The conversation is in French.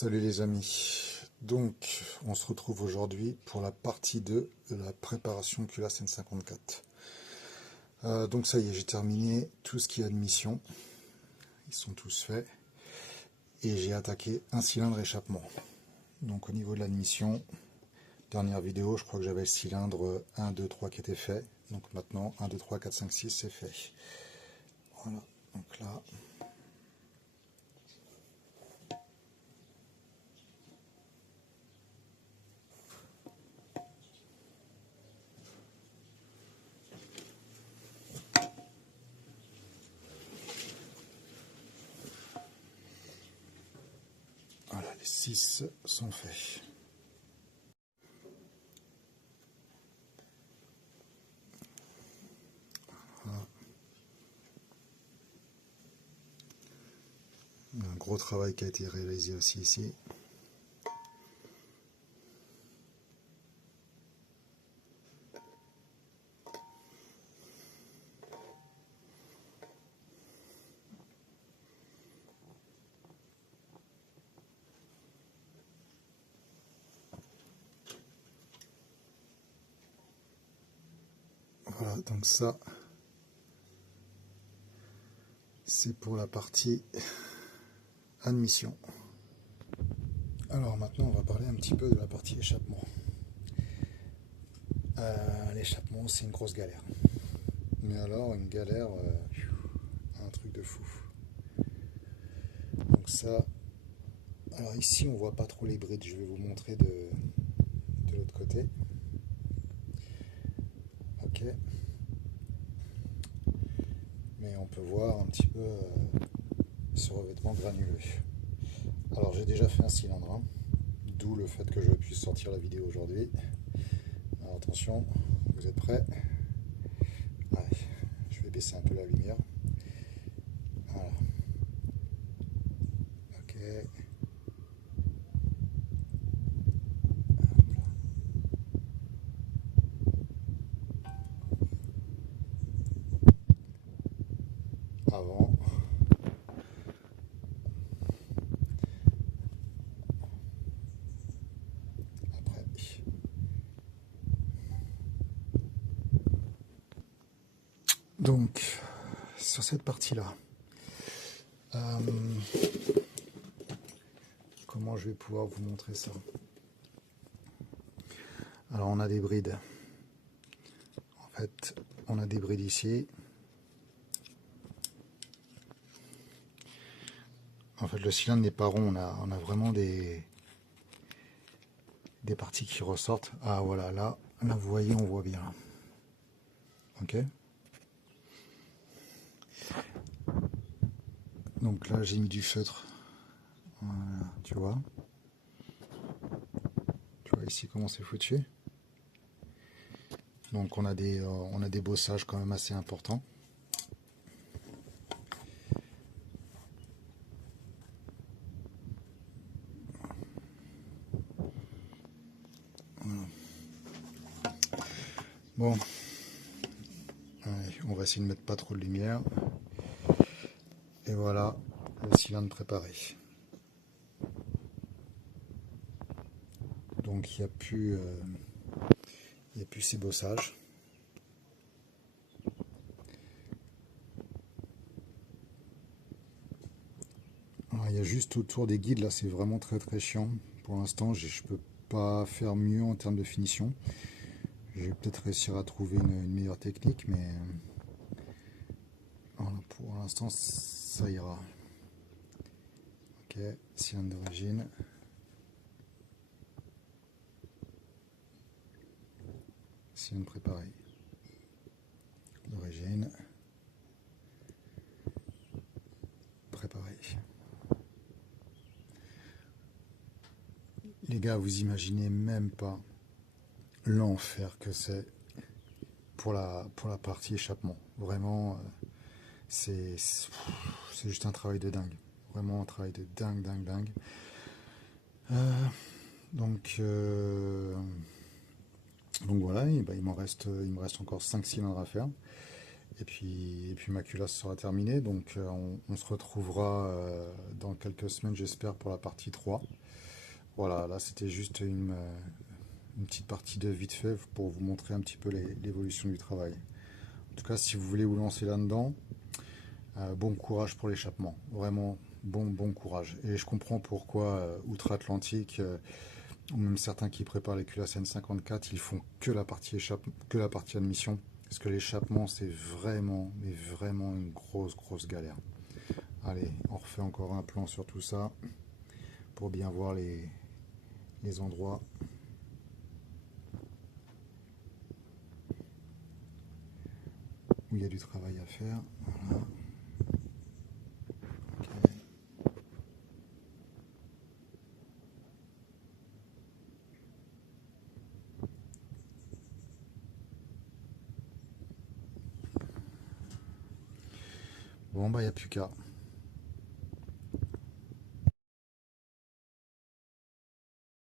Salut les amis, donc on se retrouve aujourd'hui pour la partie 2 de la préparation culasse N54. Donc ça y est, j'ai terminé tout ce qui est admission, ils sont tous faits, et j'ai attaqué un cylindre échappement. Donc au niveau de l'admission, dernière vidéo, je crois que j'avais le cylindre 1, 2, 3 qui était fait, donc maintenant 1, 2, 3, 4, 5, 6 c'est fait. Voilà, donc là... Voilà, les 6 sont faits. Voilà. Un gros travail qui a été réalisé aussi ici. Voilà, donc ça, c'est pour la partie admission. Alors maintenant, on va parler un petit peu de la partie échappement. L'échappement, c'est une grosse galère. Mais alors, une galère, un truc de fou. Donc ça, alors ici, on voit pas trop les brides. Je vais vous montrer de l'autre côté. Ok. Mais on peut voir un petit peu ce revêtement granuleux. Alors j'ai déjà fait un cylindre, hein, d'où le fait que je puisse sortir la vidéo aujourd'hui. Alors attention, vous êtes prêts? Ouais, je vais baisser un peu la lumière. Voilà. Ok. Avant. Après. Donc, sur cette partie-là, comment je vais pouvoir vous montrer ça? Alors, on a des brides. En fait, on a des brides ici. En fait, le cylindre n'est pas rond. On a vraiment des parties qui ressortent. Ah, voilà, là, vous voyez, on voit bien. Ok. Donc là, j'ai mis du feutre. Voilà, tu vois. Tu vois ici comment c'est foutu. Donc on a des bossages quand même assez importants. Voilà. Bon, allez, on va essayer de mettre pas trop de lumière. Et voilà le cylindre préparé. Donc il n'y a plus ces bossages. Alors, il y a juste autour des guides, là c'est vraiment très chiant. Pour l'instant, je ne peux pas faire mieux en termes de finition. Je vais peut-être réussir à trouver une meilleure technique, mais voilà, pour l'instant ça ira. Ok, cylindre d'origine. Cylindre préparé. D'origine. Préparé. Les gars, vous imaginez même pas l'enfer que c'est pour la partie échappement. Vraiment, c'est juste un travail de dingue. Vraiment un travail de dingue. Donc voilà, et ben, il me reste encore 5 cylindres à faire. Et puis ma culasse sera terminée. Donc on se retrouvera dans quelques semaines, j'espère, pour la partie 3. Voilà, là c'était juste une petite partie de vite fait pour vous montrer un petit peu l'évolution du travail. En tout cas, si vous voulez vous lancer là-dedans, bon courage pour l'échappement. Vraiment, bon courage. Et je comprends pourquoi outre-Atlantique, ou même certains qui préparent les culasses N54, ils font que que la partie admission. Parce que l'échappement, c'est vraiment, mais vraiment une grosse galère. Allez, on refait encore un plan sur tout ça pour bien voir les endroits où il y a du travail à faire. Voilà. Ok. Bon, bah, il n'y a plus qu'à.